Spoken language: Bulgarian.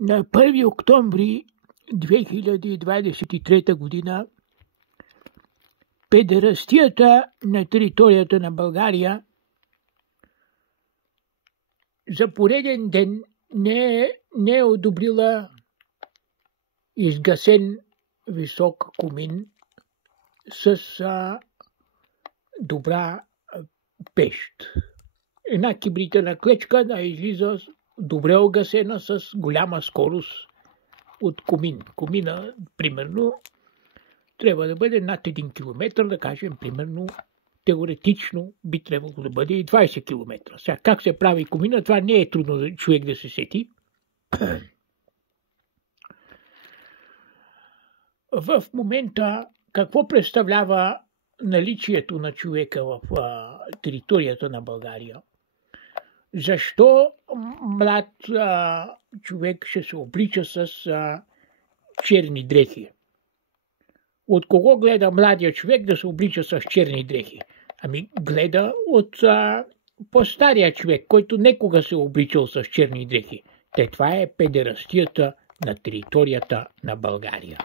На 1 октомври 2023 година педерастията на територията на България за пореден ден не е одобрила изгасен висок комин с добра пещ. Една кибритена клечка да излиза добре огасена с голяма скорост от комин. Комина, примерно, трябва да бъде над 1 км, да кажем, примерно, теоретично би трябвало да бъде и 20 км. Сега, как се прави комина, това не е трудно за човек да се сети. В момента, какво представлява наличието на човека в територията на България? Защо млад човек ще се облича с черни дрехи? От кого гледа младия човек да се облича с черни дрехи? Ами гледа от по-стария човек, който некога се обличал с черни дрехи. Това е педерастията на територията на България.